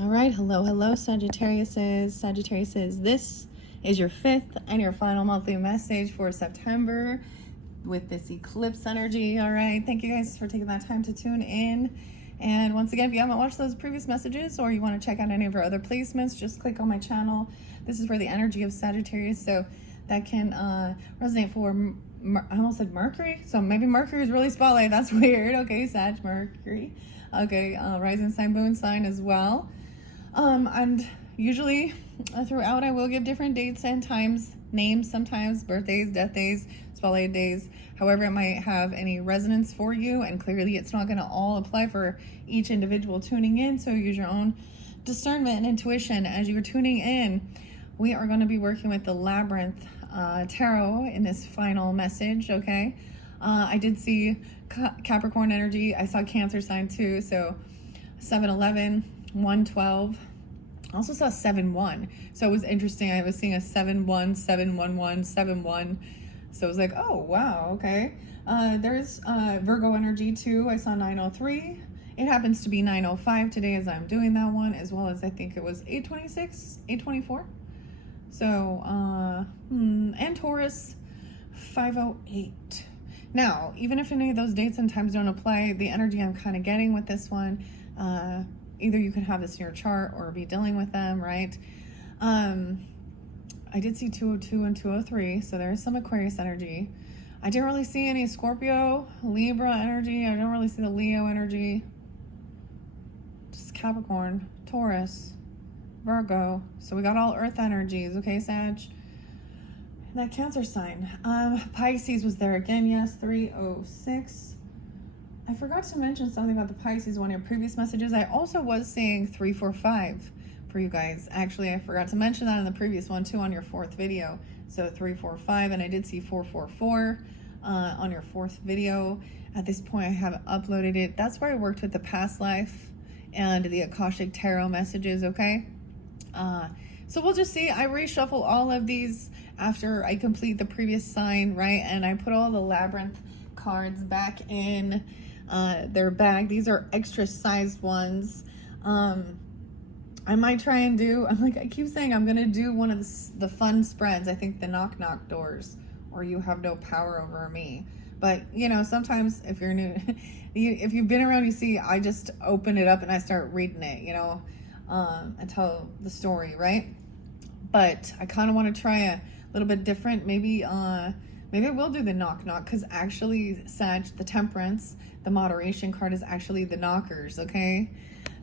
All right, hello, Sagittariuses. This is your fifth and your final monthly message for September with this eclipse energy. All right, thank you guys for taking that time to tune in. And once again, if you haven't watched those previous messages or you want to check out any of our other placements, just click on my channel. This is for the energy of Sagittarius, so that can resonate for, I almost said Mercury, so maybe Mercury is really spotlight. That's weird. Okay, Sag, Mercury. Okay, rising sign, moon sign as well. And usually throughout I will give different dates and times, names sometimes, birthdays, death days, spotlight days, however it might have any resonance for you. And clearly it's not going to all apply for each individual tuning in, so use your own discernment and intuition as you're tuning in. We are going to be working with the Labyrinth tarot in this final message. Okay, I did see Capricorn energy. I saw Cancer sign too, so 7-11, 112. I also saw 7-1, so it was interesting. I was seeing a 7-1, 7-1-1, 7-1, so I was like, oh wow, okay. There's Virgo energy too. I saw 903. It happens to be 905 today as I'm doing that one, as well as I think it was 826, 824. So and Taurus 508. Now, even if any of those dates and times don't apply, the energy I'm kind of getting with this one, either you can have this in your chart or be dealing with them, right? I did see 202 and 203, so there's some Aquarius energy. I didn't really see any Scorpio, Libra energy. I don't really see the Leo energy. Just Capricorn, Taurus, Virgo. So we got all earth energies, okay, Sag? That Cancer sign. Pisces was there again, yes, 306. I forgot to mention something about the Pisces one in your previous messages. I also was seeing 345 for you guys. Actually, I forgot to mention that in the previous one too on your fourth video. So 345, and I did see 444 on your fourth video. At this point, I haven't uploaded it. That's where I worked with the past life and the Akashic Tarot messages, okay? So we'll just see. I reshuffle all of these after I complete the previous sign, right? And I put all the Labyrinth cards back in their bag. These are extra sized ones. I might try and do, I keep saying I'm gonna do one of the fun spreads. I think the knock knock doors, or you have no power over me. But you know, sometimes if you're new, if you've been around, you see I just open it up and I start reading it, you know, and tell the story, right? But I kind of want to try a little bit different. Maybe I will do the knock knock, because actually, Sag, the Temperance, the moderation card is actually the knockers, okay?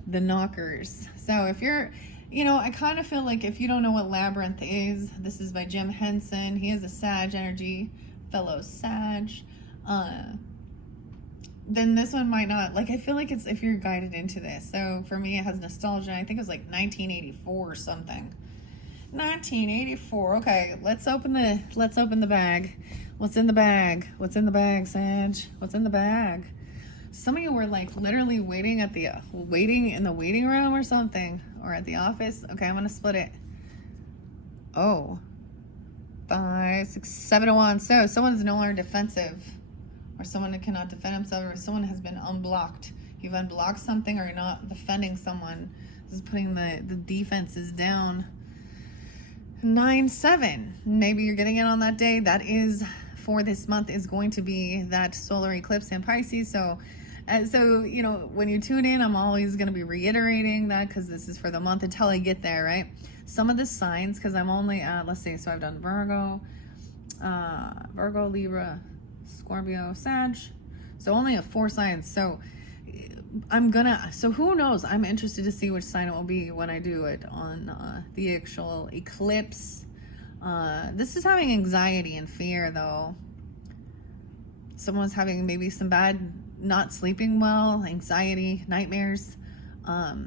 The knockers. So if you're, you know, I kind of feel like if you don't know what Labyrinth is, this is by Jim Henson. He is a Sag energy, fellow Sag. Then this one might not, like, I feel like it's if you're guided into this. So for me, it has nostalgia. I think it was like 1984 or something. 1984. Okay, let's open the bag. What's in the bag? What's in the bag, Sag? What's in the bag? Some of you were like literally waiting in the waiting room or something, or at the office. Okay, I'm gonna split it. Oh, 5, 6, 7 of Wands. So someone's no longer defensive, or someone that cannot defend himself, or someone has been unblocked. You've unblocked something, or you're not defending someone. This is putting the defenses down. 9-7. Maybe you're getting it on that day. That is for this month is going to be that solar eclipse in Pisces. So you know, when you tune in, I'm always going to be reiterating that, because this is for the month until I get there, right? Some of the signs, because I'm only at, let's see, so I've done Virgo, Libra, Scorpio, Sag. So only 4 signs. So so who knows? I'm interested to see which sign it will be when I do it on the actual eclipse. This is having anxiety and fear, though. Someone's having maybe some bad, not sleeping well, anxiety, nightmares, because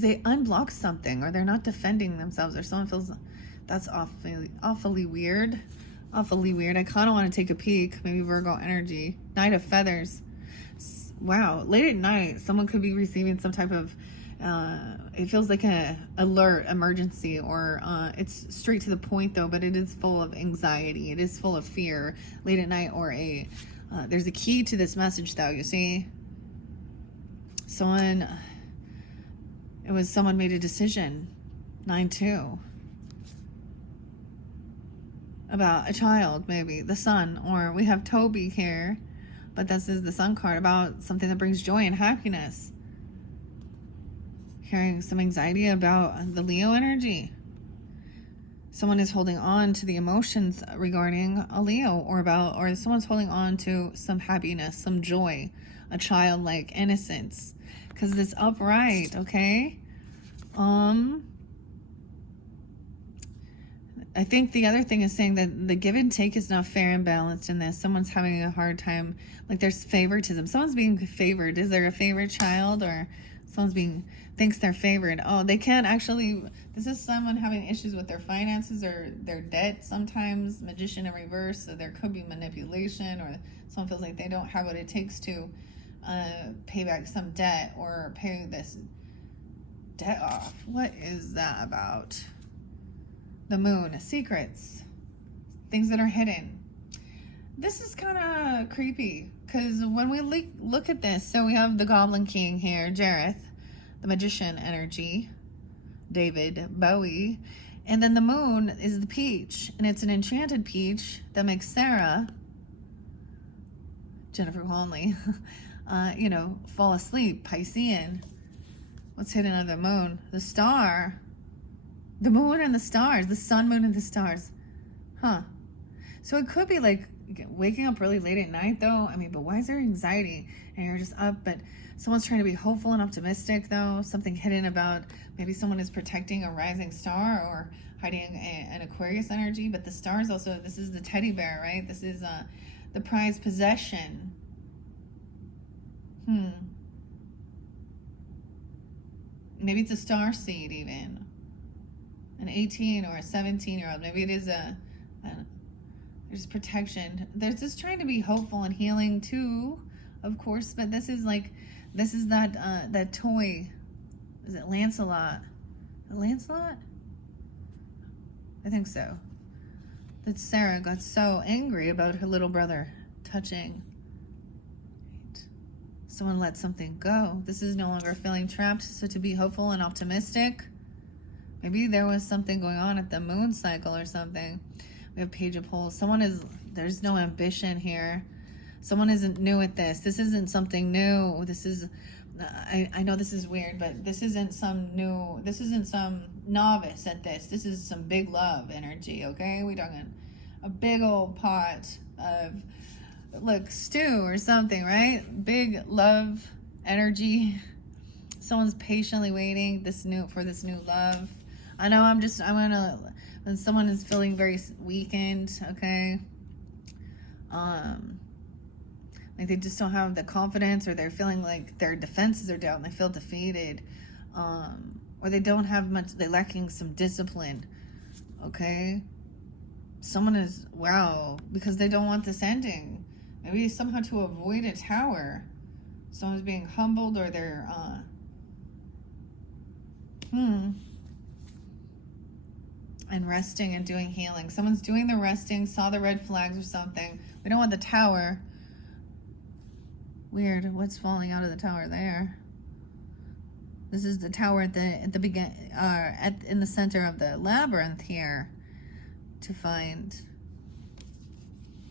they unblock something, or they're not defending themselves, or someone feels that's awfully weird. Awfully weird. I kind of want to take a peek. Maybe Virgo energy. Knight of Feathers. Wow, late at night, someone could be receiving some type of, it feels like a alert, emergency, or it's straight to the point though, but it is full of anxiety. It is full of fear late at night, or there's a key to this message though, you see. Someone It was someone made a decision, 9-2, about a child, maybe the sun. Or we have Toby here, but this is the sun card, about something that brings joy and happiness. Hearing some anxiety about the Leo energy. Someone is holding on to the emotions regarding a Leo, or someone's holding on to some happiness, some joy, a childlike innocence. Because this upright, okay? I think the other thing is saying that the give and take is not fair and balanced in this. Someone's having a hard time, like there's favoritism. Someone's being favored. Is there a favorite child, or thinks they're favored? Oh, they can't actually, this is someone having issues with their finances or their debt sometimes, Magician in reverse, so there could be manipulation, or someone feels like they don't have what it takes to pay back some debt or pay this debt off. What is that about? The moon, secrets, things that are hidden. This is kind of creepy, because when we look at this, so we have the Goblin King here, Jareth, the Magician energy, David Bowie, and then the moon is the peach, and it's an enchanted peach that makes Sarah, Jennifer Conley, fall asleep, Piscean. What's hidden under the moon? The star. The moon and the stars, the sun, moon, and the stars. Huh. So it could be like waking up really late at night, though. I mean, but why is there anxiety? And you're just up, but someone's trying to be hopeful and optimistic, though. Something hidden about, maybe someone is protecting a rising star or hiding an Aquarius energy. But the stars also, this is the teddy bear, right? This is the prized possession. Maybe it's a star seed, even. An 18 or a 17-year-old. Maybe it is there's protection. There's just trying to be hopeful and healing too, of course. But this is that toy. Is it Lancelot? Lancelot? I think so. That Sarah got so angry about her little brother touching. Someone let something go. This is no longer feeling trapped. So to be hopeful and optimistic. Maybe there was something going on at the moon cycle or something. We have Page of Pole. There's no ambition here. Someone isn't new at this. This isn't something new. This is, I know this is weird, but this isn't some novice at this. This is some big love energy, okay? We're talking a big old pot of, stew or something, right? Big love energy. Someone's patiently waiting for this new love. I know when someone is feeling very weakened, okay? Like they just don't have the confidence, or they're feeling like their defenses are down, they feel defeated, or they don't have much, they're lacking some discipline, okay? Someone is, because they don't want this ending. Maybe somehow to avoid a tower. Someone's being humbled, or they're, and resting and doing healing. Someone's doing the resting, saw the red flags or something. We don't want the tower. Weird. What's falling out of the tower there? This is the tower at the beginning, in the center of the labyrinth here, to find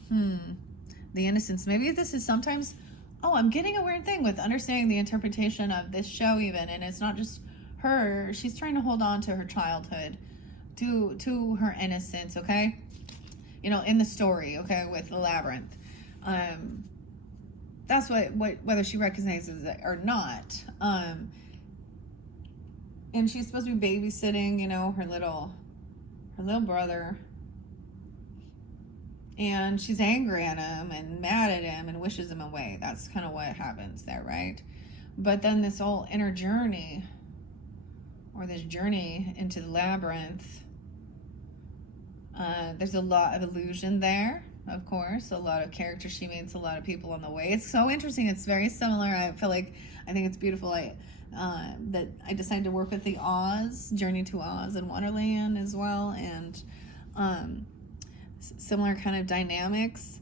the innocence. Maybe this is sometimes. Oh, I'm getting a weird thing with understanding the interpretation of this show, even, and it's not just her. She's trying to hold on to her childhood, to her innocence, okay? In the story, okay, with the labyrinth. That's whether she recognizes it or not. And she's supposed to be babysitting, her little brother. And she's angry at him and mad at him and wishes him away. That's kind of what happens there, right? But then this whole inner journey, or this journey into the labyrinth, there's a lot of illusion there, of course. A lot of characters she meets, a lot of people on the way. It's so interesting. It's very similar. I think it's beautiful. That I decided to work with the Oz, Journey to Oz and Wonderland as well, and similar kind of dynamics.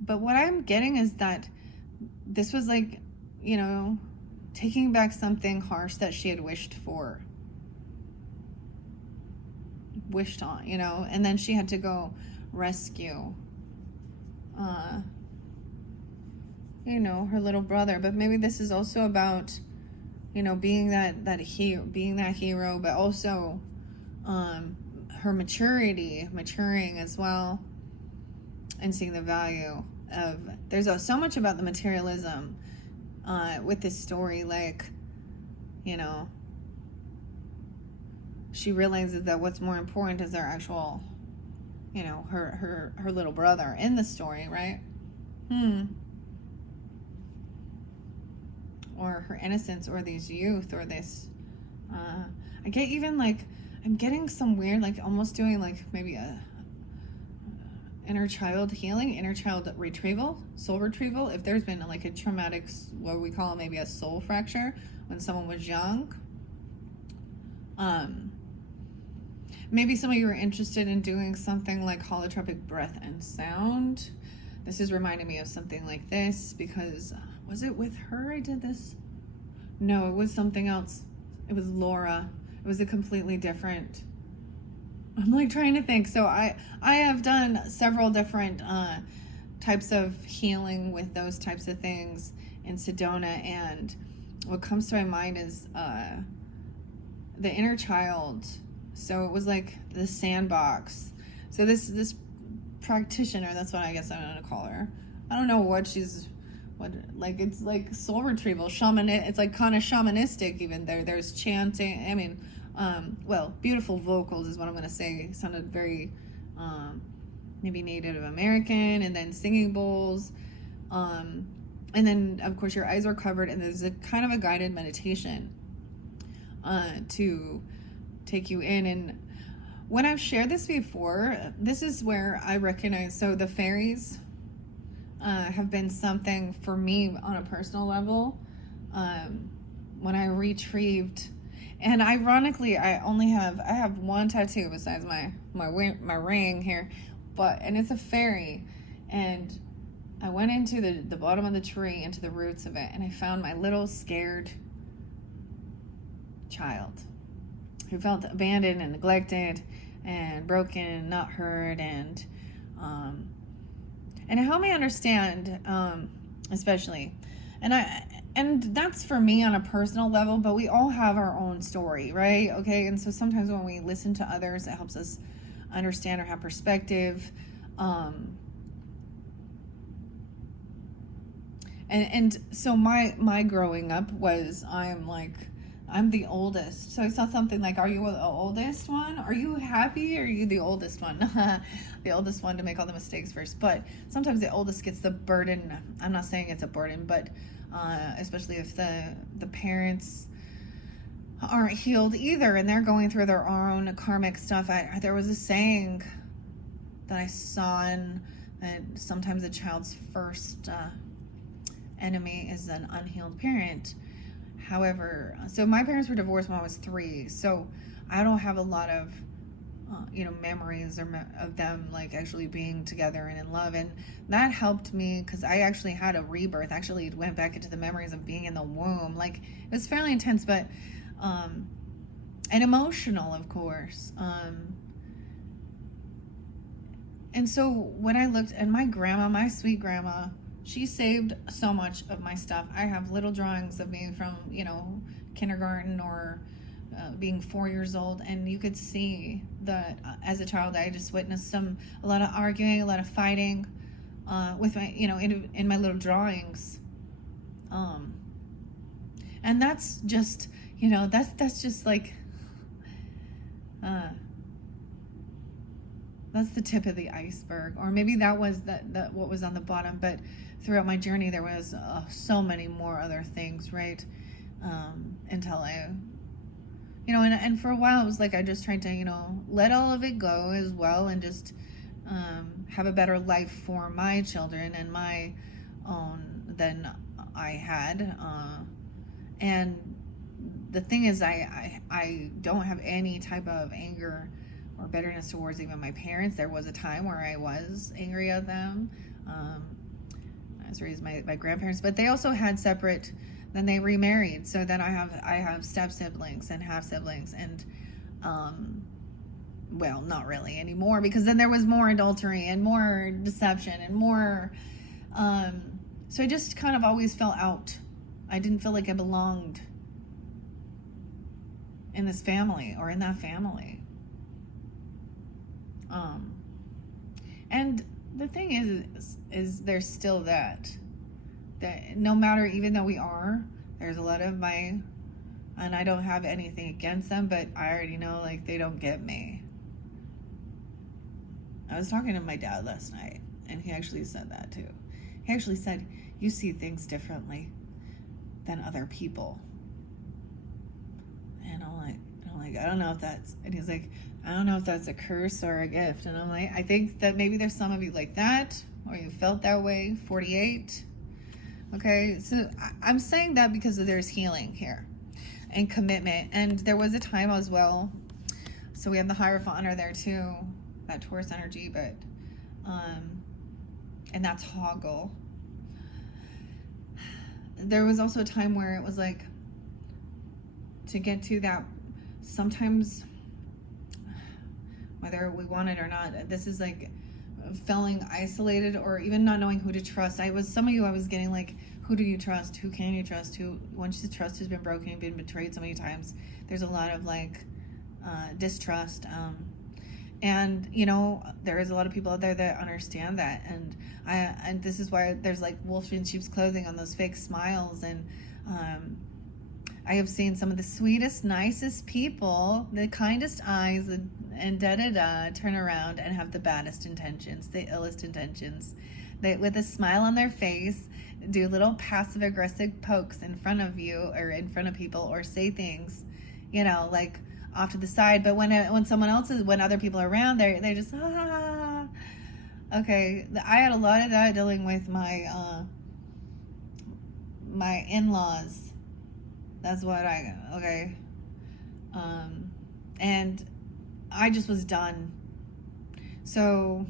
But what I'm getting is that this was taking back something harsh that she had wished on, you know, and then she had to go rescue, you know, her little brother. But maybe this is also about, you know, being that hero, but also her maturing as well, and seeing the value of, there's so much about the materialism with this story, like, you know, she realizes that what's more important is their actual, you know, her little brother in the story, right? Or her innocence, or these youth, or this, I get even like, I'm getting some weird, like almost doing like maybe a inner child healing, inner child retrieval, soul retrieval. If there's been like a traumatic, what we call maybe a soul fracture when someone was young. Maybe some of you are interested in doing something like holotropic breath and sound. This is reminding me of something like this, because was it with her I did this? No, it was something else. It was Laura. It was a completely different, I'm like trying to think. So I have done several different types of healing with those types of things in Sedona, and what comes to my mind is the inner child. So it was like the sandbox. So this practitioner, that's what I guess I'm gonna call her. I don't know what like, it's like soul retrieval, it's like kind of shamanistic even. There's chanting, I mean, well, beautiful vocals is what I'm gonna say. It sounded very maybe Native American, and then singing bowls, and then of course your eyes are covered, and there's a kind of a guided meditation to take you in. And when I've shared this before, this is where I recognize, so the fairies have been something for me on a personal level. When I retrieved, and ironically, I have one tattoo besides my ring here, and it's a fairy, and I went into the bottom of the tree, into the roots of it, and I found my little scared child who felt abandoned and neglected and broken and not heard, and it helped me understand, especially, and that's for me on a personal level, but we all have our own story, right? Okay, and so sometimes when we listen to others, it helps us understand or have perspective, and so my growing up was, I'm the oldest. So I saw something like, are you the oldest one? Are you happy? Or are you the oldest one? The oldest one to make all the mistakes first. But sometimes the oldest gets the burden. I'm not saying it's a burden, but especially if the parents aren't healed either, and they're going through their own karmic stuff. There was a saying that I saw that sometimes a child's first enemy is an unhealed parent. However, so my parents were divorced when I was 3, so I don't have a lot of, memories of them like actually being together and in love, and that helped me because I actually had a rebirth. Actually, it went back into the memories of being in the womb. Like, it was fairly intense, but and emotional, of course. And so when I looked at my sweet grandma, she saved so much of my stuff. I have little drawings of me from, kindergarten or being 4 years old, and you could see that as a child I just witnessed a lot of arguing, a lot of fighting with my, in my little drawings. And that's just, that's just like, that's the tip of the iceberg, or maybe that was that what was on the bottom. But throughout my journey, there was so many more other things, right? Until I, and for a while it was like I just tried to, let all of it go as well, and just have a better life for my children and my own than I had. And the thing is, I don't have any type of anger or bitterness towards even my parents. There was a time where I was angry at them. I was raised by my grandparents, but they also had separate Then they remarried. So then I have step siblings and half siblings, and well, not really anymore, because then there was more adultery and more deception and more so I just kind of always felt out. I didn't feel like I belonged in this family or in that family. And the thing is there's still that no matter, even though there's a lot of my, and I don't have anything against them, but I already know, like, they don't get me. I was talking to my dad last night, and he actually said that too. He actually said, you see things differently than other people. And I'm like, I don't know if that's, and he's like, I don't know if that's a curse or a gift. And I'm like, I think that maybe there's some of you like that, or you felt that way. 48. Okay, so I'm saying that because there's healing here and commitment. And there was a time as well, so we have the Hierophant there too, that Taurus energy, but and that's Hoggle. There was also a time where it was like, to get to that, sometimes, whether we want it or not, this is like feeling isolated or even not knowing who to trust. Some of you, I was getting like, who do you trust? Who can you trust? Once the trust has been broken, you've been betrayed so many times, there's a lot of like distrust. And there is a lot of people out there that understand that, and this is why there's like wolf in sheep's clothing on those fake smiles. And I have seen some of the sweetest, nicest people, the kindest eyes, and turn around and have the baddest intentions, the illest intentions. They, with a smile on their face, do little passive aggressive pokes in front of you or in front of people, or say things, like off to the side. But when other people are around, they just okay. I had a lot of that dealing with my my in-laws. That's what okay. And I just was done. So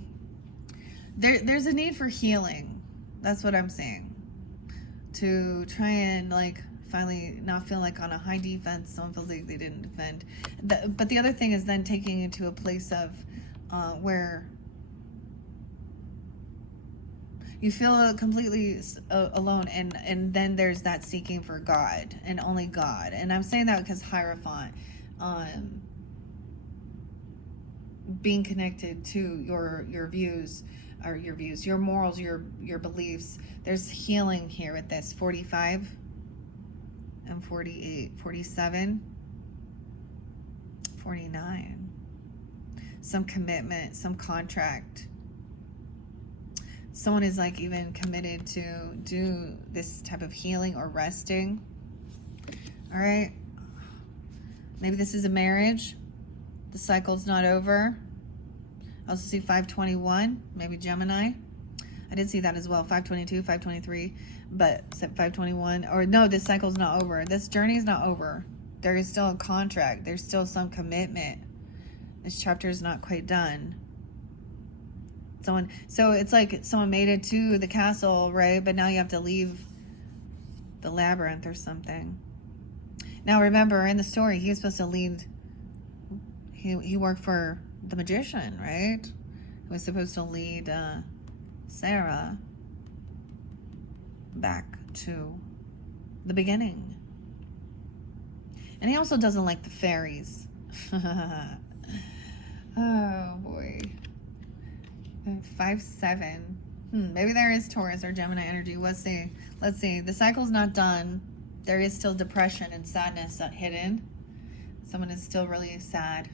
there's a need for healing. That's what I'm saying. To try and like finally not feel like on a high defense. Someone feels like they didn't defend. But the other thing is then taking it to a place of where you feel completely alone, and then there's that seeking for God and only God. And I'm saying that because Hierophant, being connected to your views, or your morals, your beliefs. There's healing here with this 45 and 48, 47, 49. Some commitment, some contract. Someone is like even committed to do this type of healing or resting. All right. Maybe this is a marriage. The cycle's not over. I also see 521, maybe Gemini. I did see that as well, 522, 523, but 521, or no, this cycle's not over. This journey is not over. There is still a contract. There's still some commitment. This chapter is not quite done. So it's like someone made it to the castle, right? But now you have to leave the labyrinth or something. Now remember, in the story, he was supposed to lead. He worked for the magician, right? He was supposed to lead Sarah back to the beginning. And he also doesn't like the fairies. Oh boy. 5-7. Maybe there is Taurus or Gemini energy. Let's see. The cycle's not done. There is still depression and sadness hidden. Someone is still really sad.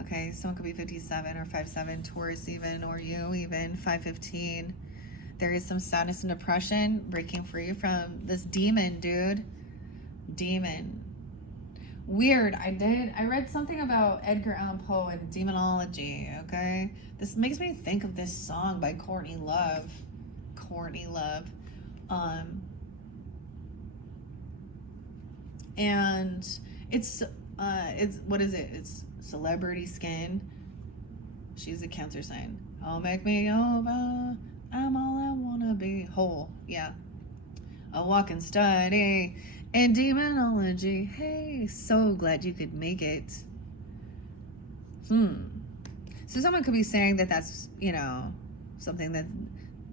Okay, someone could be 57 or 5-7, Taurus even, or you even, 5-15. There is some sadness and depression, breaking free from this demon, dude. Demon. Weird. I read something about Edgar Allan Poe and demonology, okay? This makes me think of this song by Courtney Love. And it's what is it? It's Celebrity Skin. She's a Cancer sign. Oh, make me over. I'm all I wanna be. Whole. Yeah. a walking study in demonology. Hey, so glad you could make it. So someone could be saying that that's, you know, something that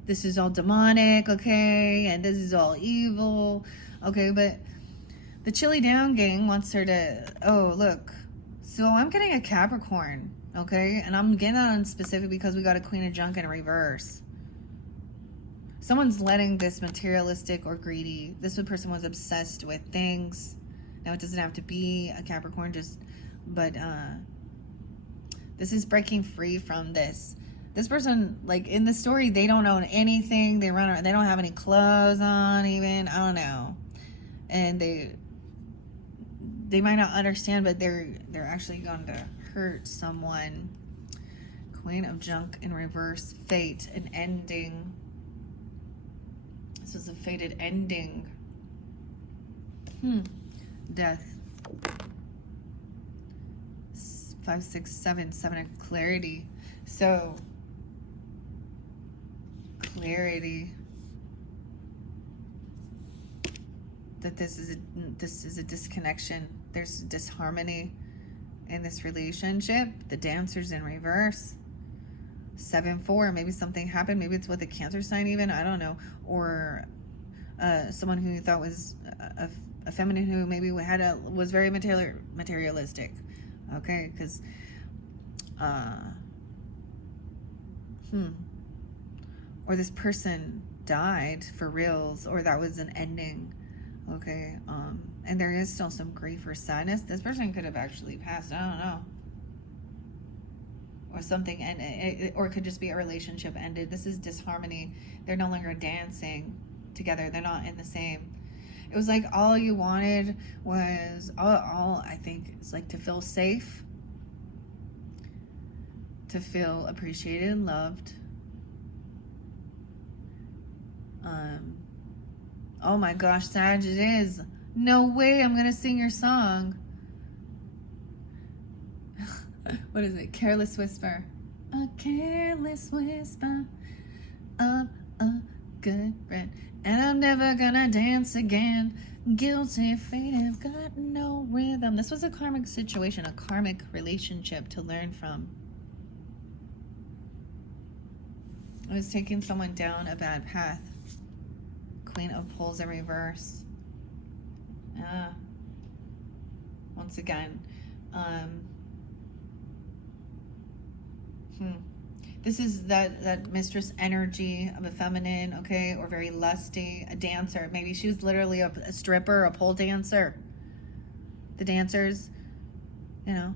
this is all demonic, okay, and this is all evil, okay, but the Chili Down gang wants her to, oh, look, so I'm getting a Capricorn, okay, and I'm getting that on specific because we got a Queen of Junk in reverse. Someone's letting this materialistic or greedy, this person was obsessed with things. Now it doesn't have to be a Capricorn, but this is breaking free from this. This person, like in the story, they don't own anything. They run around, they don't have any clothes on even. I don't know. And they might not understand, but they're actually going to hurt someone. Queen of Junk in reverse, fate, an ending. This is a fated ending. Death. 5, 6, 7, 7 of clarity. So clarity that this is a disconnection. There's disharmony in this relationship. The Dancer's in reverse. 7-4, maybe something happened. Maybe it's with a Cancer sign even, I don't know. Or someone who you thought was a feminine who maybe was very materialistic. Okay, because or this person died for reals, or that was an ending. Okay, and there is still some grief or sadness. This person could have actually passed, I don't know, or something, or it could just be a relationship ended. This is disharmony. They're no longer dancing together. They're not in the same. It was like all you wanted was all I think is like to feel safe, to feel appreciated and loved. Oh my gosh, Sag, it is. No way I'm gonna sing your song. What is it? Careless whisper. A careless whisper of a good friend. And I'm never gonna dance again. Guilty feet have got no rhythm. This was a karmic situation, a karmic relationship to learn from. It was taking someone down a bad path. Queen of Pulls in reverse. Once again, this is that mistress energy of a feminine, okay, or very lusty, a dancer. Maybe she was literally a stripper, a pole dancer. The dancers, you know,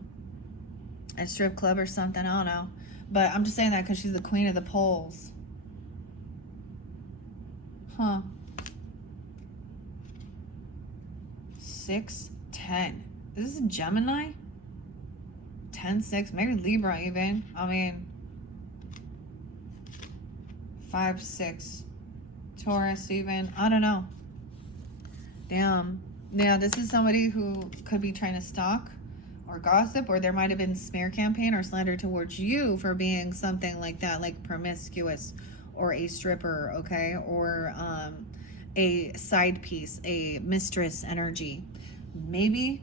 at a strip club or something, I don't know. But I'm just saying that because she's the queen of the poles. 6, 10. This is a Gemini? 10, 6, maybe Libra even. I mean, 5, 6. Taurus even. I don't know. Damn. Now, this is somebody who could be trying to stalk or gossip, or there might have been smear campaign or slander towards you for being something like that, like promiscuous or a stripper, okay? Or a side piece, a mistress energy. Maybe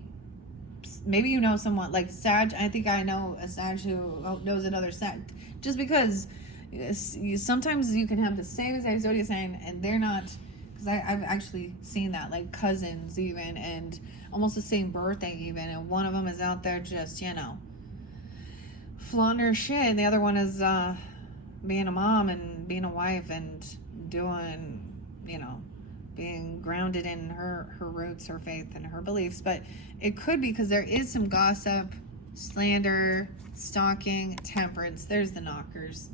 you know someone like Sag. I think I know a Sag who knows another Sag. Just because sometimes you can have the same exact zodiac sign and they're not, because I've actually seen that, like cousins even, and almost the same birthday even, and one of them is out there just, you know, flaunting her shit, and the other one is being a mom and being a wife and doing, you know, being grounded in her roots, her faith, and her beliefs. But it could be because there is some gossip, slander, stalking, temperance. There's the knockers.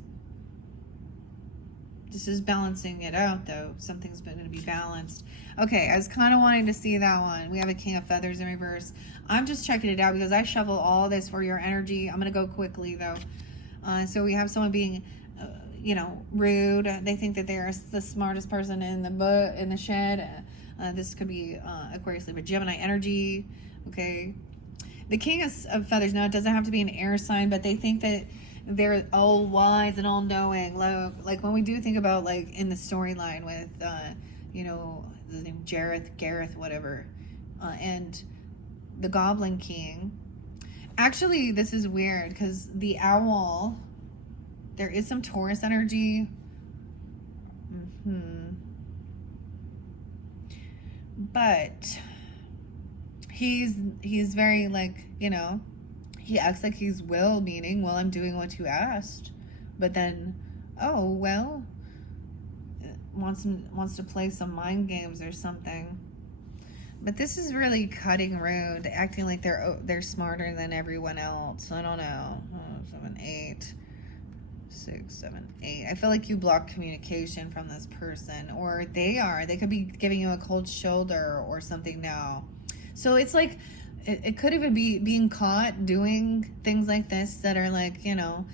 This is balancing it out, though. Something's going to be balanced. Okay, I was kind of wanting to see that one. We have a King of Feathers in reverse. I'm just checking it out because I shuffle all this for your energy. I'm going to go quickly, though. So we have someone being, you know, rude. They think that they're the smartest person in the shed. This could be Aquarius, Libra, Gemini energy. Okay. The King of Feathers, now it doesn't have to be an air sign, but they think that they're all wise and all knowing. Like when we do think about, like, in the storyline with, you know, his name Gareth, whatever, and the Goblin King. Actually, this is weird because the owl, there is some Taurus energy. But he's very like, you know, he acts like he's will, meaning, well, I'm doing what you asked. But then, oh, well, wants to play some mind games or something. But this is really cutting rude, acting like they're smarter than everyone else. I don't know. 7, 8, 6, 7, 8. I feel like you block communication from this person, or they could be giving you a cold shoulder or something now. So it's like it could even be being caught doing things like this that are like, you know,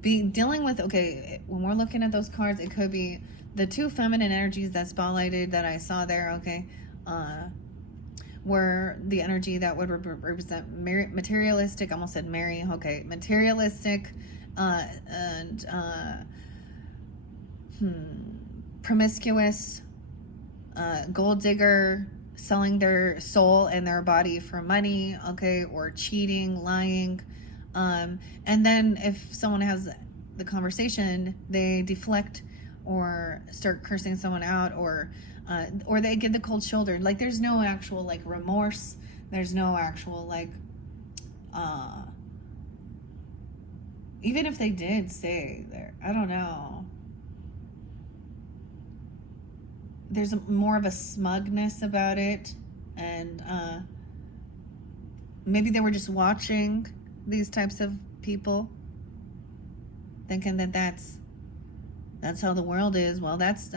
dealing with, okay, when we're looking at those cards, it could be the two feminine energies that spotlighted that I saw there, okay, were the energy that would represent materialistic, I almost said Mary, okay, materialistic, and promiscuous, gold digger, selling their soul and their body for money, okay, or cheating, lying, and then if someone has the conversation, they deflect or start cursing someone out, or they give the cold shoulder. Like there's no actual like remorse. There's no actual like, even if they did say there, I don't know. There's more of a smugness about it, and maybe they were just watching these types of people, thinking that that's how the world is. Well, that's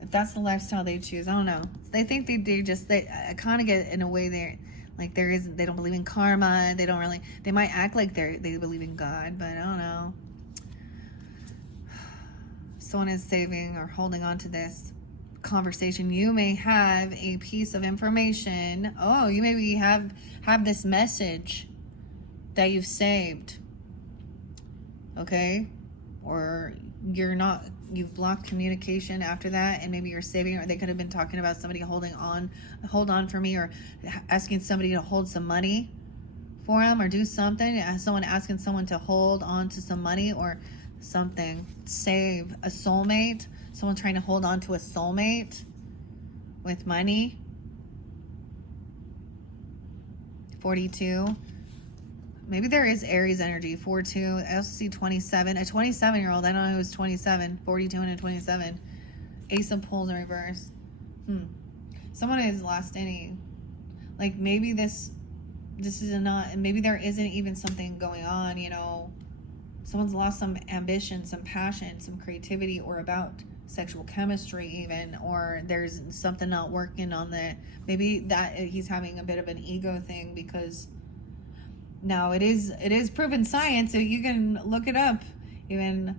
if that's the lifestyle they choose, I don't know. They think they kind of get in a way they like they don't believe in karma. They might act like they believe in God, but I don't know. Someone is saving or holding on to this conversation. You may have a piece of information. Oh, you maybe have this message that you've saved. Okay? Or you've blocked communication after that, and maybe you're saving, or they could have been talking about somebody hold on for me, or asking somebody to hold some money for them, or do something. Someone asking someone to hold on to some money or something. Save a soulmate. Someone trying to hold on to a soulmate with money. 42. Maybe there is Aries energy. 4-2. I also see 27. A 27-year-old. I don't know who's 27. 42 and a 27. Ace of Pentacles in reverse. Someone is lost any. Like maybe this is not. Maybe there isn't even something going on. You know, someone's lost some ambition, some passion, some creativity, or about sexual chemistry even, or there's something not working on that. Maybe that he's having a bit of an ego thing, because now it is proven science, so you can look it up. Even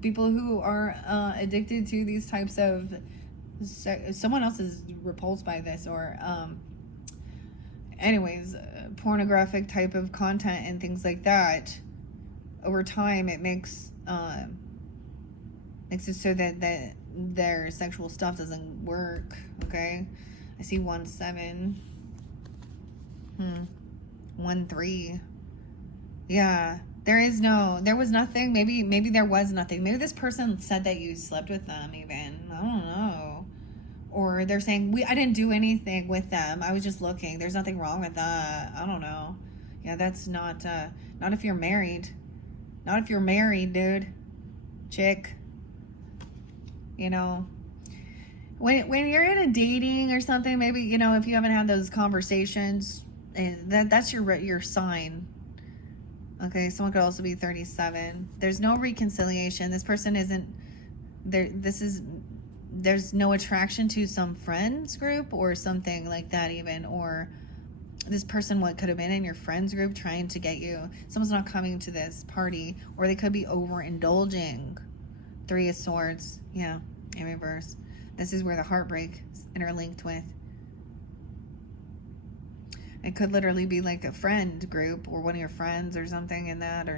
people who are addicted to these types of someone else is repulsed by this, or anyways, pornographic type of content and things like that. Over time, it makes it so that their sexual stuff doesn't work. Okay, I see 1-7. 1-3. Yeah, there was nothing. Maybe there was nothing. Maybe this person said that you slept with them even. I don't know. Or they're saying, I didn't do anything with them. I was just looking. There's nothing wrong with that. I don't know. Yeah, that's not if you're married. Not if you're married, dude. Chick. You know. When you're in a dating or something, maybe, you know, if you haven't had those conversations, that's your sign. Okay, someone could also be 37. There's no reconciliation. This person isn't there. There's no attraction to some friends group or something like that even, or this person could have been in your friends group trying to get you. Someone's not coming to this party, or they could be overindulging. 3 of Swords. Yeah, in reverse. This is where the heartbreak is interlinked with. It could literally be like a friend group, or one of your friends or something in that,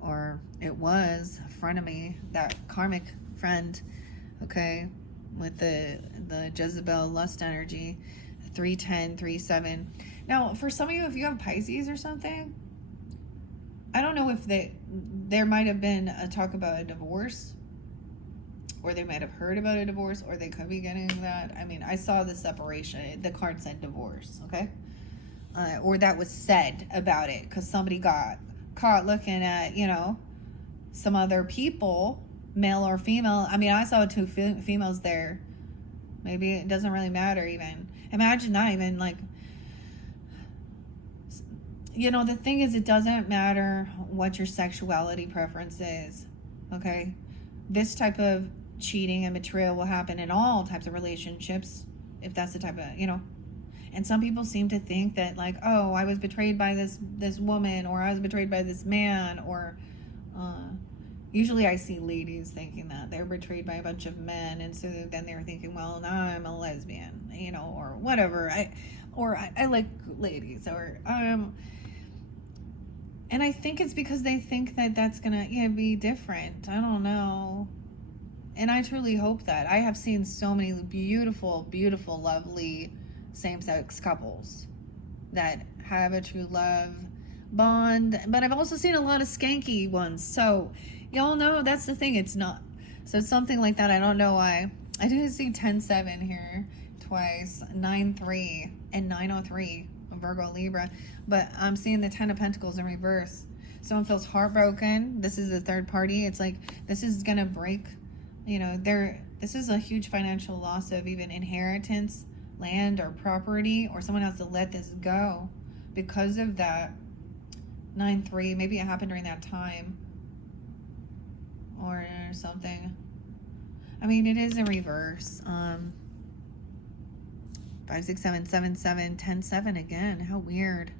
or it was a frenemy, that karmic friend. Okay. with the Jezebel lust energy. 310, 37. Now, for some of you, if you have Pisces or something, I don't know if there might have been a talk about a divorce, or they might have heard about a divorce, or they could be getting that. I mean, I saw the separation. The card said divorce, okay? Or that was said about it because somebody got caught looking at, some other people, male or female. I mean, I saw two females there. Maybe it doesn't really matter even. Imagine not even like, the thing is, it doesn't matter what your sexuality preference is, okay? This type of cheating and betrayal will happen in all types of relationships, if that's the type of, And some people seem to think that, like, oh, I was betrayed by this woman, or I was betrayed by this man, or usually I see ladies thinking that they're betrayed by a bunch of men, and so then they're thinking, well, now I'm a lesbian, or whatever. I like ladies, or and I think it's because they think that that's gonna be different. I don't know. And I truly hope that. I have seen so many beautiful, beautiful, lovely same-sex couples that have a true love bond, but I've also seen a lot of skanky ones. So y'all know that's the thing. It's not. So something like that. I don't know why. I didn't see 10-7 here twice, 9-3 and 903, Virgo Libra, but I'm seeing the 10 of Pentacles in reverse. Someone feels heartbroken. This is the third party. It's like this is gonna break. This is a huge financial loss of even inheritance, land or property, or someone has to let this go because of that. 9-3, maybe it happened during that time or something. I mean, it is in reverse. 5, 6, 7, 7, 7, 10, 7 again. How weird.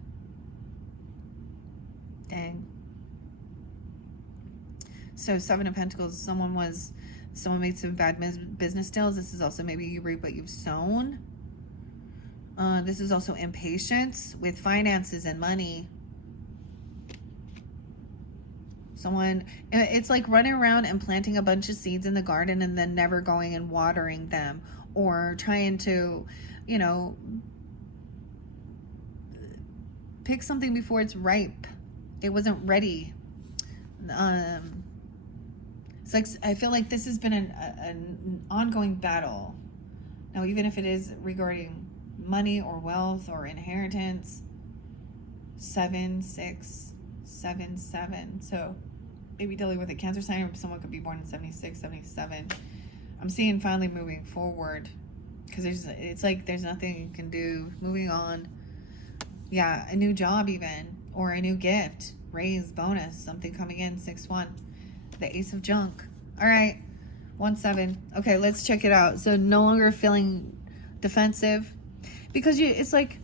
Dang. So 7 of Pentacles, someone made some bad business deals. This is also maybe you reap what you've sown. This is also impatience with finances and money. It's like running around and planting a bunch of seeds in the garden and then never going and watering them, or trying to, pick something before it's ripe. It wasn't ready. It's like, I feel like this has been an ongoing battle. Now, even if it is regarding money or wealth or inheritance, 7, 6, 7, 7. So maybe dealing with a Cancer sign, or someone could be born in 76, 77. I'm seeing finally moving forward, because it's like there's nothing you can do. Moving on. Yeah, a new job even, or a new gift, raise, bonus, something coming in. 6-1. The Ace of Junk. All right. 1-7. Okay, let's check it out. So no longer feeling defensive, because it's like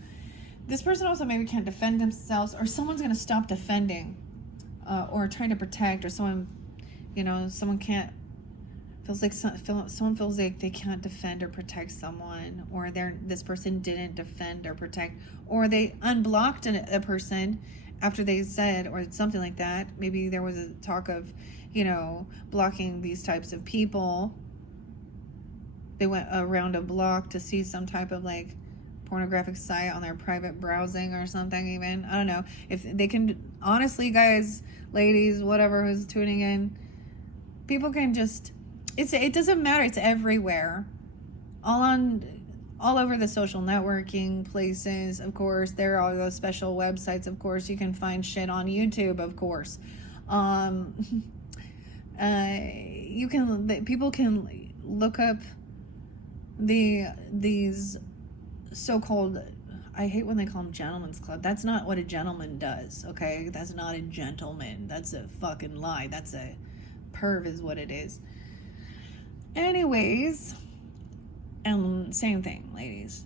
this person also maybe can't defend themselves, or someone's going to stop defending, or trying to protect, or someone can't, someone feels like they can't defend or protect someone, or this person didn't defend or protect, or they unblocked a person after they said, or something like that. Maybe there was a talk of, blocking these types of people. They went around a block to see some type of like pornographic site on their private browsing or something even. I don't know. If they can, honestly, guys, ladies, whatever who's tuning in, people can just, it doesn't matter. It's everywhere. All over the social networking places, of course. There are all those special websites, of course. You can find shit on YouTube, of course. People can look up these so-called, I hate when they call them gentlemen's club. That's not what a gentleman does, okay? That's not a gentleman. That's a fucking lie. That's a perv is what it is. Anyways, and same thing, ladies.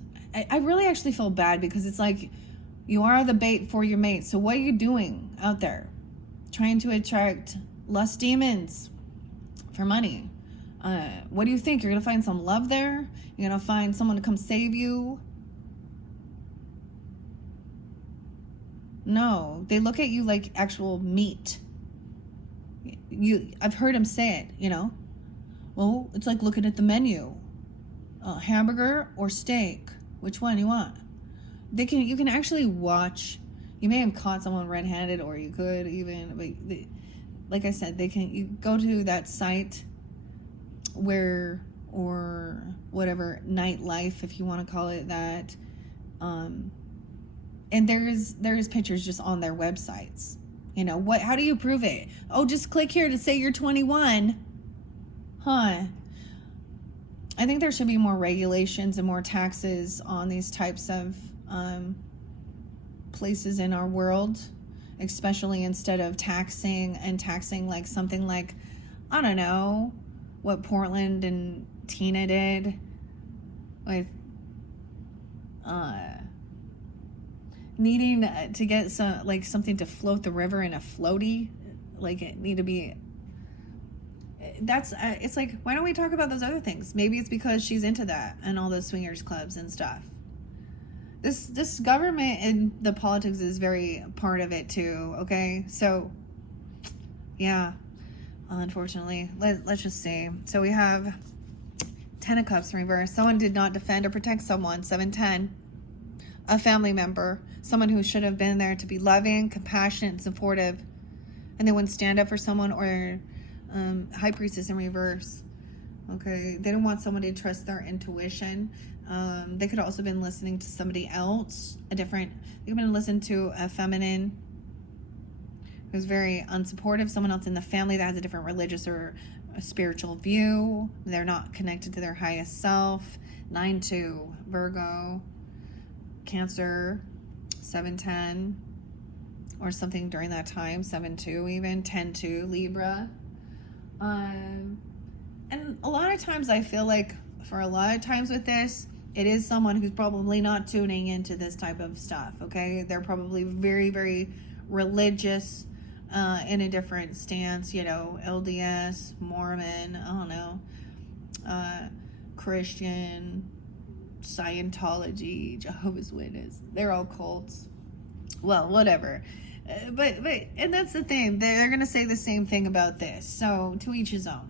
I really actually feel bad, because it's like you are the bait for your mate. So what are you doing out there? Trying to attract lust demons for money. What do you think? You're going to find some love there? You're going to find someone to come save you? No, they look at you like actual meat. I've heard him say it, Well, it's like looking at the menu. hamburger or steak? Which one you want? You can actually watch. You may have caught someone red-handed, or you could even, but like I said, you go to that site or whatever, nightlife, if you want to call it that, and there's pictures just on their websites. How do you prove it? Oh, just click here to say you're 21. I think there should be more regulations and more taxes on these types of places in our world, especially instead of taxing like something like, I don't know, what Portland and Tina did with needing to get something to float the river in a floaty. Like, it need to be, it's like, why don't we talk about those other things? Maybe it's because she's into that and all those swingers clubs and stuff. This government and the politics is very part of it too, okay? So, yeah, unfortunately. Let's just see. So we have 10 of Cups in reverse. Someone did not defend or protect someone. 7-10. A family member. Someone who should have been there to be loving, compassionate, and supportive. And they wouldn't stand up for someone. Or High Priestess in reverse. Okay, they don't want someone to trust their intuition. They could also have been listening to somebody else, they could have been listening to a feminine who's very unsupportive, someone else in the family that has a different religious or a spiritual view. They're not connected to their highest self. 9-2, Virgo, Cancer, 7-10, or something during that time, 7-2 even, 10-2, Libra. And a lot of times I feel like for a lot of times with this, it is someone who's probably not tuning into this type of stuff, okay? They're probably very, very religious, in a different stance, LDS, Mormon, I don't know, Christian, Scientology, Jehovah's Witness. They're all cults. Well, whatever. But and that's the thing. They're going to say the same thing about this. So, to each his own.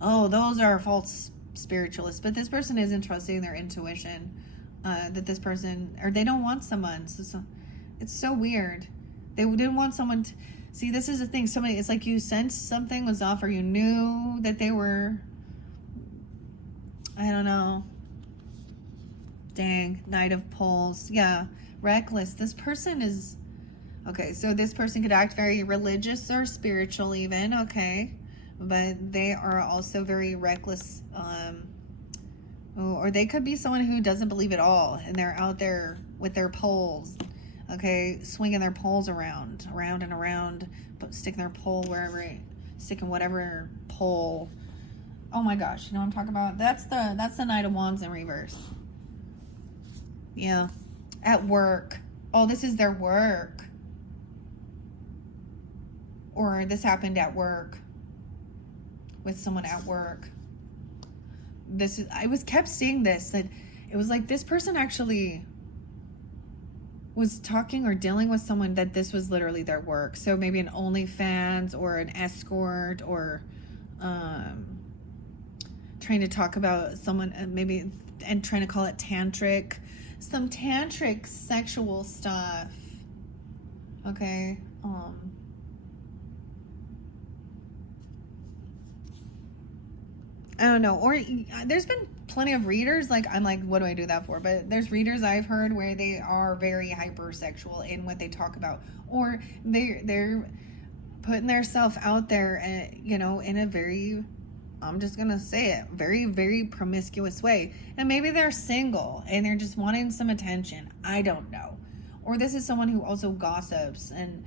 Oh, those are false spiritualists. But this person isn't trusting their intuition. That this person, or they don't want someone. So it's so weird. They didn't want someone to, see, this is the thing. It's like you sensed something was off, or you knew that they were, I don't know. Dang, Knight of Poles. Yeah, reckless. This person is, okay, so this person could act very religious or spiritual even, okay, but they are also very reckless, or they could be someone who doesn't believe at all, and they're out there with their poles, okay, swinging their poles around and around, sticking their pole sticking whatever pole. Oh my gosh, you know what I'm talking about? That's the Knight of Wands in reverse. Yeah, at work. Oh, this is their work. Or this happened at work with someone at work. I kept seeing this, that it was like this person actually was talking or dealing with someone that this was literally their work. So maybe an OnlyFans or an escort, or trying to talk about someone maybe, and trying to call it tantric. Some tantric sexual stuff. Okay. I don't know. Or there's been plenty of readers, like, I'm like, what do I do that for? But there's readers I've heard where they are very hypersexual in what they talk about. Or they're putting themselves out there, in a very, I'm just going to say it, very, very promiscuous way. And maybe they're single and they're just wanting some attention. I don't know. Or this is someone who also gossips and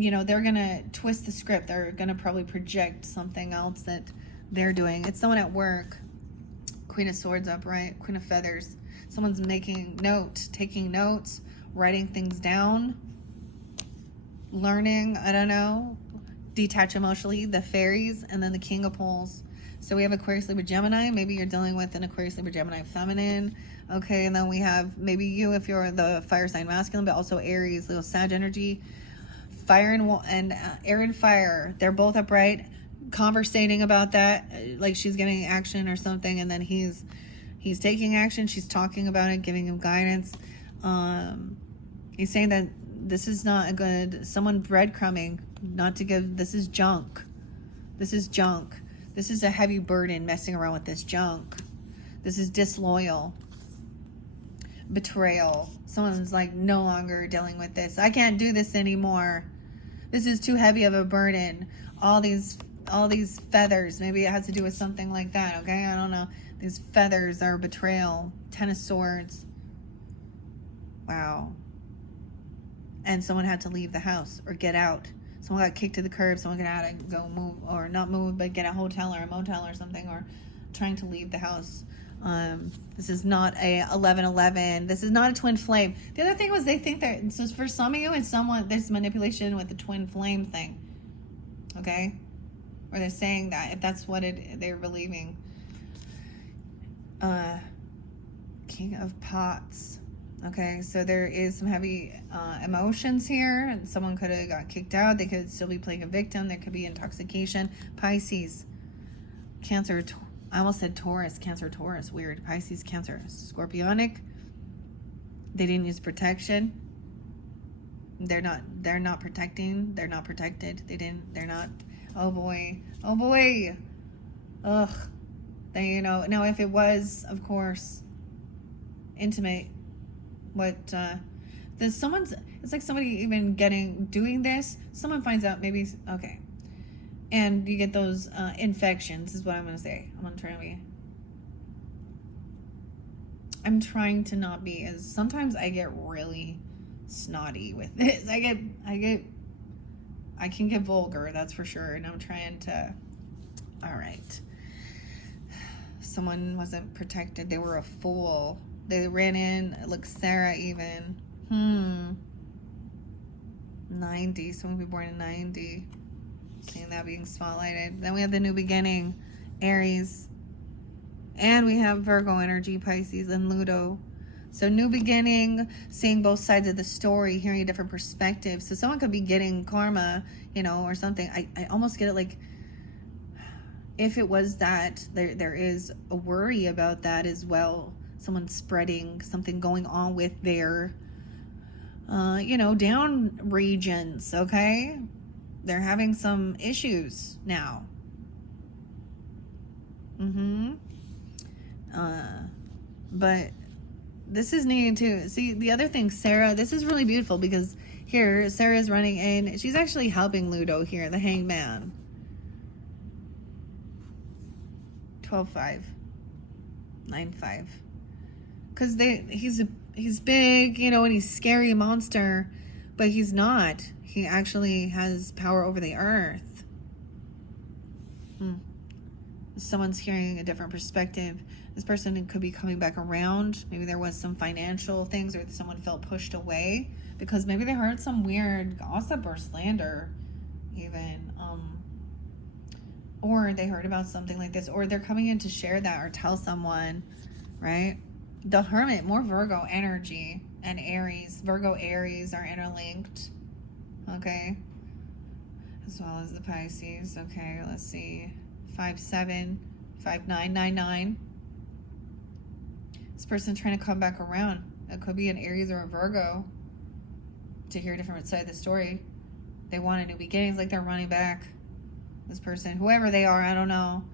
they're going to twist the script. They're going to probably project something else that they're doing. It's someone at work. Queen of Swords upright. Queen of Feathers. Someone's taking notes, writing things down, learning, I don't know, detach emotionally, the Fairies, and then the King of Poles. So we have Aquarius, Libra, Gemini. Maybe you're dealing with an Aquarius, Libra, Gemini feminine. Okay, and then we have maybe you if you're the fire sign masculine, but also Aries, Leo, Sag energy. Fire and air and fire. They're both upright. conversating about that, like she's getting action or something, and then he's taking action. She's talking about it, giving him guidance. He's saying that this is not a good, someone breadcrumbing, not to give, this is junk. This is junk. This is a heavy burden, messing around with this junk. This is disloyal. Betrayal. Someone's like, no longer dealing with this. I can't do this anymore. This is too heavy of a burden. All these feathers. Maybe it has to do with something like that, okay? I don't know. These feathers are betrayal. Ten of Swords. Wow. And someone had to leave the house or get out. Someone got kicked to the curb. Someone got out and go move, or not move, but get a hotel or a motel or something, or trying to leave the house. This is not a 11-11. This is not a twin flame. The other thing was they think that, so for some of you, it's someone, there's manipulation with the twin flame thing. Okay? Or they're saying that, if that's what they're believing. King of Pots. Okay, so there is some heavy emotions here, and someone could have got kicked out. They could still be playing a victim. There could be intoxication. Pisces, Cancer, I almost said Taurus, Cancer, Taurus. Weird. Pisces, Cancer, Scorpionic. They didn't use protection. They're not protecting. They're not protected. They're not. Oh boy. Oh boy. Ugh. They, now if it was, of course, intimate, it's like somebody even doing this, someone finds out, maybe, okay, and you get those infections, is what I'm gonna say. I'm trying to not be as, sometimes I get really snotty with this. I can get vulgar, that's for sure, and I'm trying to, all right. Someone wasn't protected. They were a fool. They ran in. Look, Sarah even. 90. Someone be born in 90. Seeing that being spotlighted. Then we have the new beginning. Aries. And we have Virgo energy, Pisces, and Ludo. So new beginning, seeing both sides of the story, hearing a different perspective. So someone could be getting karma, or something. I almost get it like, if it was that, there is a worry about that as well. Someone spreading something going on with their, down regions, okay? They're having some issues now. But this is needing to, see, the other thing, Sarah, this is really beautiful because here, Sarah's running in. She's actually helping Ludo here, the Hangman. 12-5, 9-5, because he's big, and he's scary monster, but he's not. He actually has power over the earth. Someone's hearing a different perspective. This person could be coming back around. Maybe there was some financial things, or someone felt pushed away because maybe they heard some weird gossip or slander, even. Or they heard about something like this, or they're coming in to share that or tell someone, right? The Hermit, more Virgo energy, and Aries. Virgo, Aries are interlinked, okay? As well as the Pisces, okay? Let's see. 5-7, 5-9-9-9. This person trying to come back around. It could be an Aries or a Virgo to hear a different side of the story. They want a new beginning. It's like they're running back. This person, whoever they are, I don't know.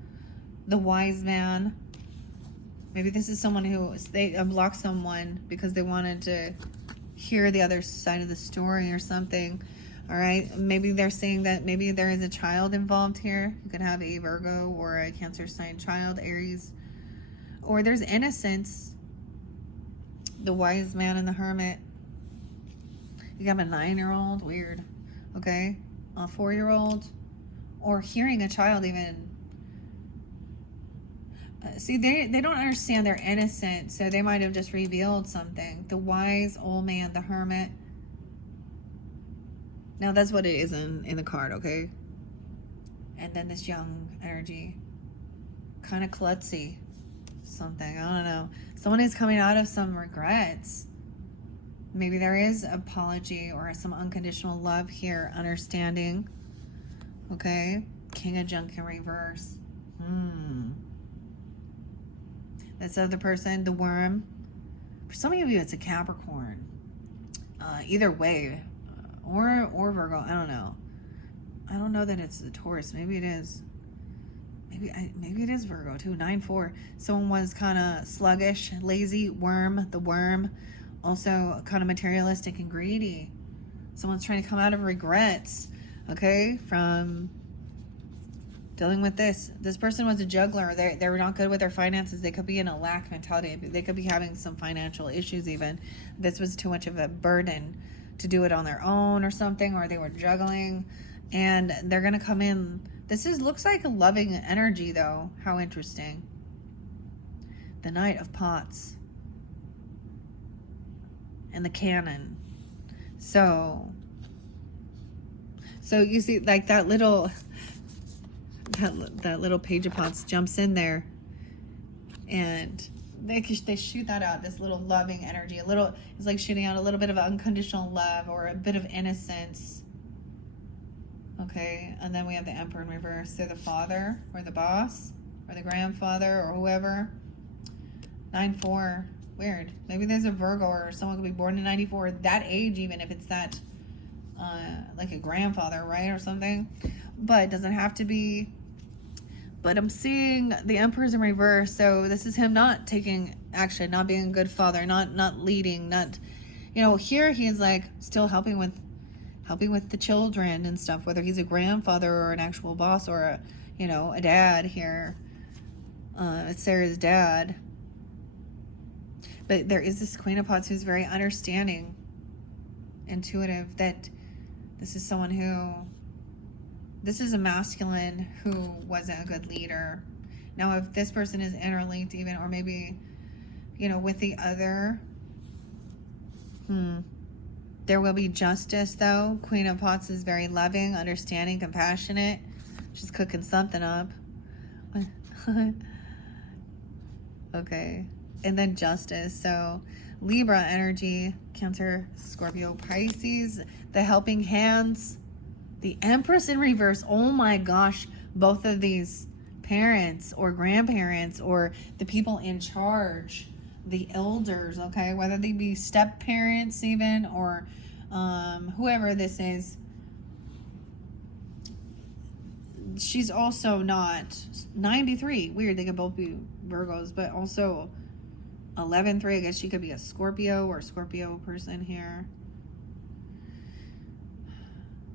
The Wise Man. Maybe this is someone who, they blocked someone because they wanted to hear the other side of the story or something. All right. Maybe they're saying that maybe there is a child involved here. You could have a Virgo or a Cancer sign child, Aries. Or there's innocence. The Wise Man and the Hermit. You have a 9-year-old. Weird. Okay. A 4-year-old. Or hearing a child even. See, they don't understand they're innocent, so they might have just revealed something. The wise old man, the hermit. Now that's what it is in the card, okay? And then this young energy. Kind of klutzy. Something, I don't know. Someone is coming out of some regrets. Maybe there is apology or some unconditional love here, understanding. Okay, King of Junk in reverse. This other person, the worm. For some of you, it's a Capricorn. Either way, or Virgo. I don't know. I don't know that it's a Taurus. Maybe it is. Maybe it is Virgo too. 9-4. Someone was kind of sluggish, lazy, worm. The worm, also kind of materialistic and greedy. Someone's trying to come out of regrets. Okay, from dealing with this. This person was a juggler. They were not good with their finances. They could be in a lack mentality. They could be having some financial issues even. This was too much of a burden to do it on their own or something, or they were juggling. And they're going to come in. This looks like a loving energy though. How interesting. The Knight of Pots. And the Cannon. So you see like that little Page of Pots jumps in there, and they shoot that out, this little loving energy. It's like shooting out a little bit of unconditional love or a bit of innocence. Okay, and then we have the Emperor in reverse. They're the father or the boss or the grandfather or whoever. 9-4. Weird. Maybe there's a Virgo or someone could be born in 94. That age, even if it's that, like a grandfather, right, or something. But it doesn't have to be. But I'm seeing the Emperor's in reverse. So this is him not taking action, not being a good father, not leading, not, here he is like still helping with the children and stuff, whether he's a grandfather or an actual boss or a dad here. It's Sarah's dad. But there is this Queen of Pots who's very understanding, intuitive, that this is someone this is a masculine who wasn't a good leader. Now, if this person is interlinked even, or maybe, with the other, there will be justice though. Queen of Pots is very loving, understanding, compassionate. She's cooking something up. Okay. And then justice. So Libra energy, Cancer, Scorpio, Pisces, the helping hands, the Empress in reverse. Oh my gosh. Both of these parents or grandparents or the people in charge, the elders, okay, whether they be step parents even, or whoever this is. She's also not 93. Weird, they could both be Virgos, but also 11-3. I guess she could be a Scorpio or Scorpio person here.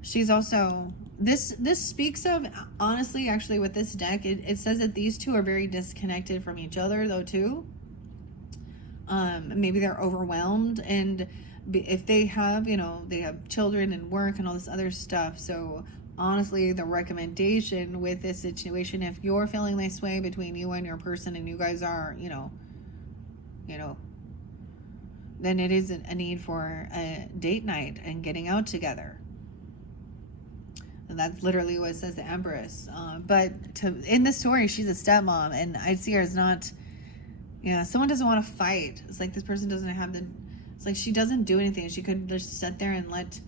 She's also, this speaks of, honestly, actually with this deck, it says that these two are very disconnected from each other though too. Maybe they're overwhelmed, and if they have, they have children and work and all this other stuff. So honestly, the recommendation with this situation, if you're feeling this way between you and your person and you guys are, then it is a need for a date night and getting out together. And that's literally what it says, the Empress. But in the story, she's a stepmom, and I see her as not, someone doesn't want to fight. It's like this person doesn't have it's like she doesn't do anything. She could just sit there and let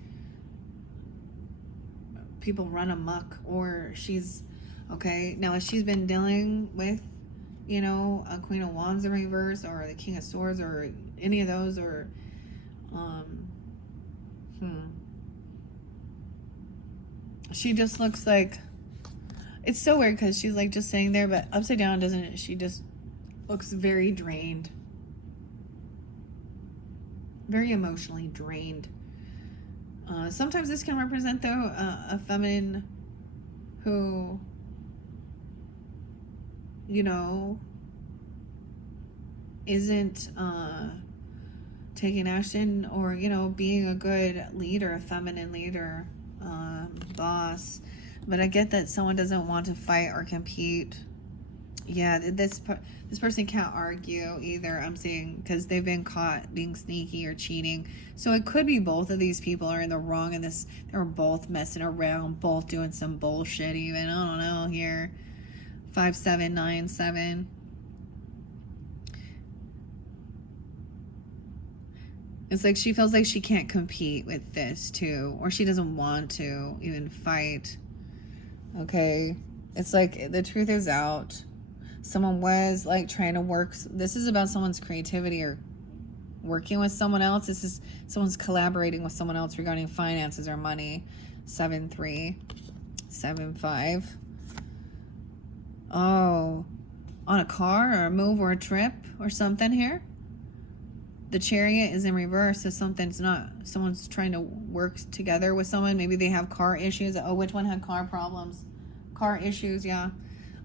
people run amok, or she's, okay, now if she's been dealing with, a Queen of Wands in reverse, or the King of Swords, or any of those, or, she just looks like, it's so weird because she's like just sitting there, but upside down, doesn't it? She just looks very drained. Very emotionally drained. Sometimes this can represent, though, a feminine who, isn't taking action, or, being a good leader, a feminine leader, boss. But I get that someone doesn't want to fight or compete. Yeah, this person can't argue either, I'm seeing, because they've been caught being sneaky or cheating. So it could be both of these people are in the wrong in this. They're both messing around, both doing some bullshit even. I don't know here. 5797. It's like she feels like she can't compete with this too, or she doesn't want to even fight. Okay. It's like the truth is out. Someone was like trying to work. This is about someone's creativity or working with someone else. This is someone's collaborating with someone else regarding finances or money. 7-3, 7-5. Oh, on a car or a move or a trip or something here. The Chariot is in reverse, so someone's trying to work together with someone. Maybe they have car issues. Oh, which one had car problems? Car issues, yeah.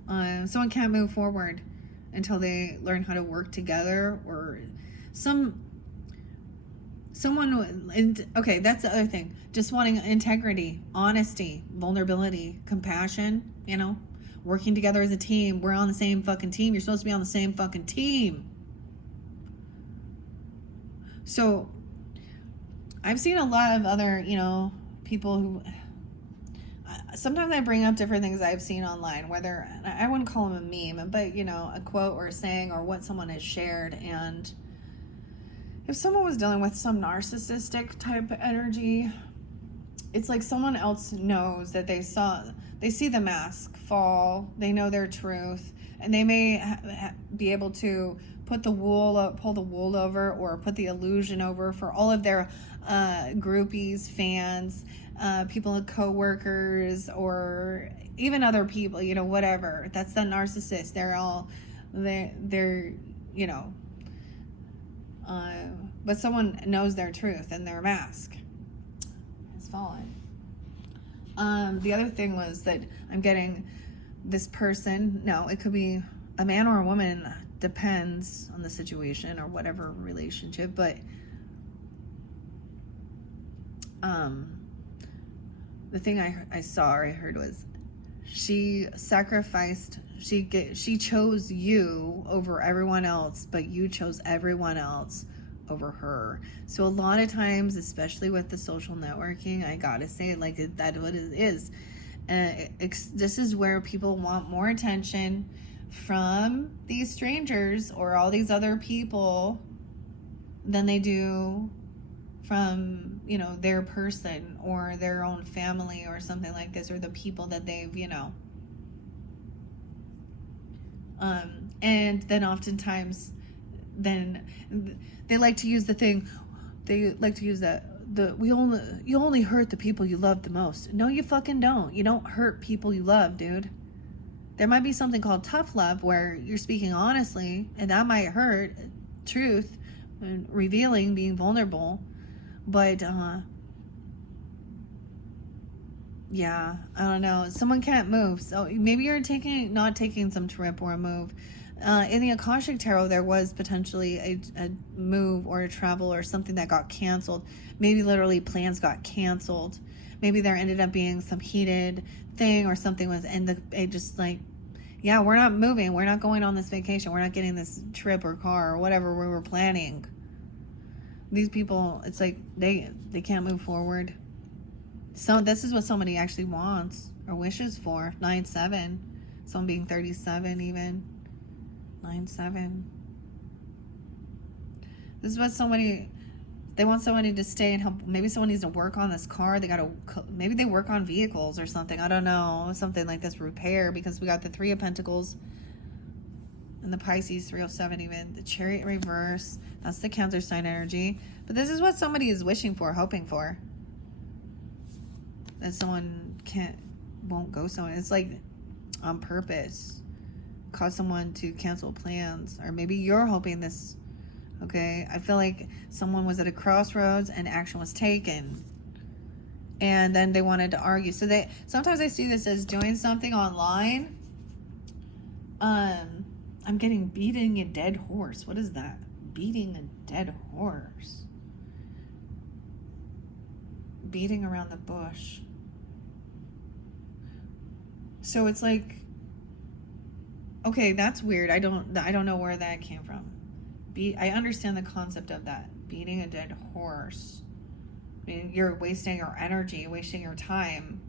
Someone can't move forward until they learn how to work together, or okay, that's the other thing. Just wanting integrity, honesty, vulnerability, compassion, working together as a team. We're on the same fucking team. You're supposed to be on the same fucking team. So I've seen a lot of other, people who, sometimes I bring up different things I've seen online, whether, I wouldn't call them a meme, but, a quote or a saying or what someone has shared. And if someone was dealing with some narcissistic type energy, it's like someone else knows that they see the mask fall, they know their truth, and they may be able to pull the wool over, or put the illusion over for all of their groupies, fans, people, co-workers, or even other people, whatever. That's the narcissist. They're but someone knows their truth and their mask has fallen. The other thing was that I'm getting this person. No, it could be a man or a woman, depends on the situation or whatever relationship, but the thing I saw or I heard was she chose you over everyone else, but you chose everyone else over her. So a lot of times, especially with the social networking, I gotta say, like, that's what it is. This is where people want more attention from these strangers or all these other people than they do from, their person or their own family or something like this, or the people that they've, and then oftentimes then they like to use you only hurt the people you love the most. No, you fucking don't. You don't hurt people you love, dude. There might be something called tough love where you're speaking honestly, and that might hurt, truth, and revealing, being vulnerable. But yeah, I don't know. Someone can't move, so maybe you're not taking some trip or a move. In the Akashic Tarot, there was potentially a move or a travel or something that got canceled. Maybe literally plans got canceled. Maybe there ended up being some heated thing or something was, and it just like, yeah, we're not moving. We're not going on this vacation. We're not getting this trip or car or whatever we were planning. These people, it's like they can't move forward. So this is what somebody actually wants or wishes for. 9-7. Someone being 37 even. 9-7. This is what they want somebody to stay and help. Maybe someone needs to work on this car. Maybe they work on vehicles or something. I don't know. Something like this, repair, because we got the 3 of Pentacles and the Pisces 307 even. The Chariot reverse. That's the Cancer sign energy. But this is what somebody is wishing for, hoping for. That someone won't go somewhere. It's like on purpose. Cause someone to cancel plans. Or maybe you're hoping this. Okay, I feel like someone was at a crossroads and action was taken, and then they wanted to argue. So sometimes I see this as doing something online. I'm getting beating a dead horse. What is that? Beating a dead horse. Beating around the bush. So it's like, okay, that's weird. I don't know where that came from. I understand the concept of that. Beating a dead horse. I mean, you're wasting your energy, wasting your time.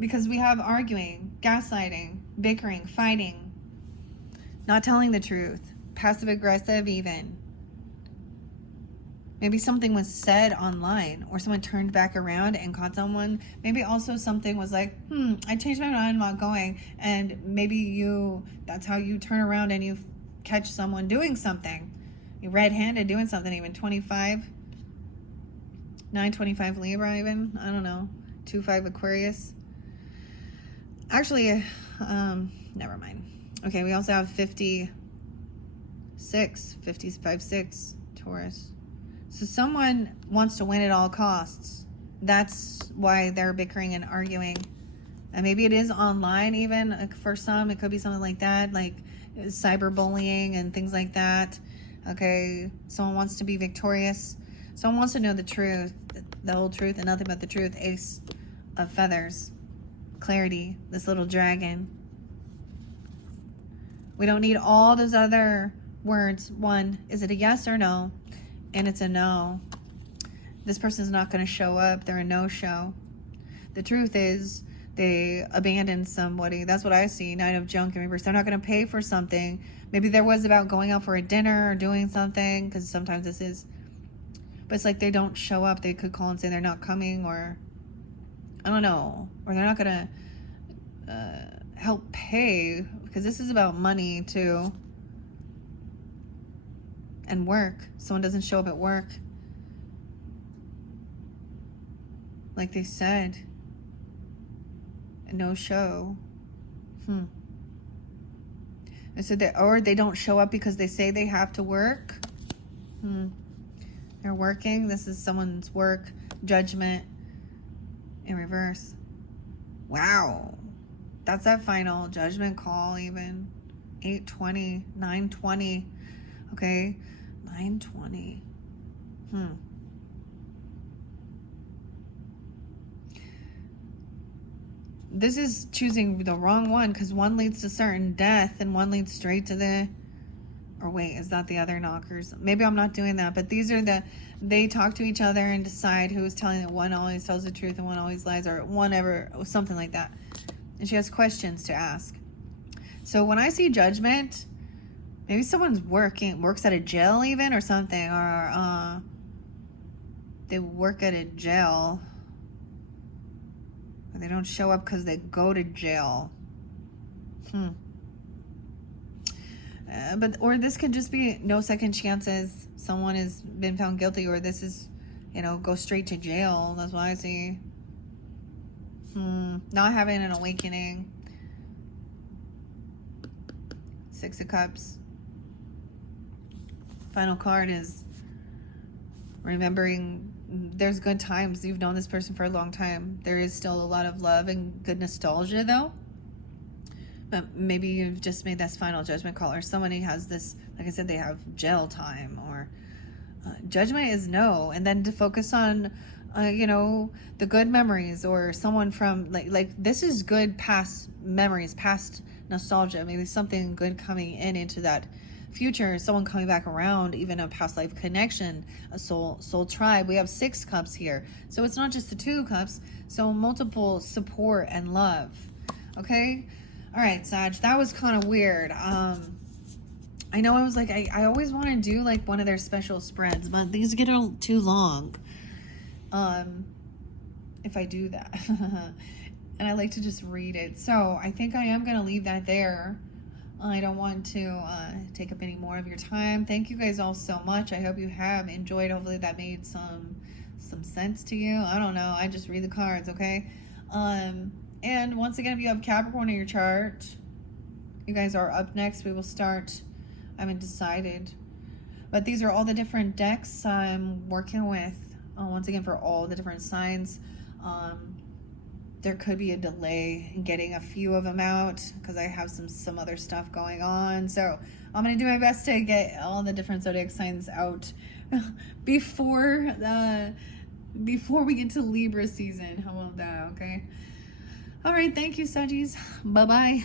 Because we have arguing, gaslighting, bickering, fighting, not telling the truth, passive aggressive even. Maybe something was said online, or someone turned back around and caught someone. Maybe also something was like, I changed my mind, I'm not going. And maybe that's how you turn around and you catch someone doing something. You red-handed doing something, even 25. 925 Libra even. I don't know. 25 Aquarius. Actually, never mind. Okay, we also have 55, 6 Taurus. So someone wants to win at all costs. That's why they're bickering and arguing. And maybe it is online even. Like for some, it could be something like that, like cyberbullying and things like that. Okay, someone wants to be victorious. Someone wants to know the truth, the whole truth and nothing but the truth. Ace of Feathers. Clarity, this little dragon. We don't need all those other words. One, is it a yes or no? And it's a no. This person's not going to show up. They're a no-show. The truth is they abandoned somebody. That's what I see. Nine of Junk in reverse. They're not going to pay for something. Maybe there was about going out for a dinner or doing something, because sometimes this is. But it's like they don't show up. They could call and say they're not coming, or I don't know. Or they're not going to help pay, because this is about money too. And work. Someone doesn't show up at work. Like they said. No show. And so or they don't show up because they say they have to work. They're working. This is someone's work. Judgment in reverse. Wow. That's that final judgment call even. 820, 920. Okay. 920. This is choosing the wrong one, because one leads to certain death and one leads straight to the, or wait, is that the other knockers? Maybe I'm not doing that, but these are they talk to each other and decide who is telling it. One always tells the truth and one always lies, or one ever, something like that. And she has questions to ask. So when I see judgment, maybe someone's works at a jail even, or something, or they work at a jail. Or they don't show up because they go to jail. Or this could just be no second chances. Someone has been found guilty, or this is, go straight to jail. That's what I see. Not having an awakening. 6 of Cups. Final card is remembering there's good times. You've known this person for a long time. There is still a lot of love and good nostalgia though. But maybe you've just made this final judgment call, or somebody has this, like I said, they have jail time, or judgment is no. And then to focus on, the good memories, or someone from like this is good past memories, past nostalgia, maybe something good coming into that future, someone coming back around, even a past life connection, a soul tribe. We have 6 cups here, so it's not just the 2 cups, so multiple support and love. Okay, all right, Sag, that was kind of weird. I know I was like, I always want to do like one of their special spreads, but these get too long if I do that. And I like to just read it, so I think I am going to leave that there. I don't want to take up any more of your time. Thank you guys all so much. I hope you have enjoyed. Hopefully that made some sense to you. I don't know. I just read the cards, okay? And once again, if you have Capricorn in your chart, you guys are up next. We will start. I haven't decided. But these are all the different decks I'm working with. Once again, for all the different signs. There could be a delay in getting a few of them out because I have some other stuff going on. So I'm going to do my best to get all the different zodiac signs out before we get to Libra season. How about that, okay? All right, thank you, Saggies. Bye-bye.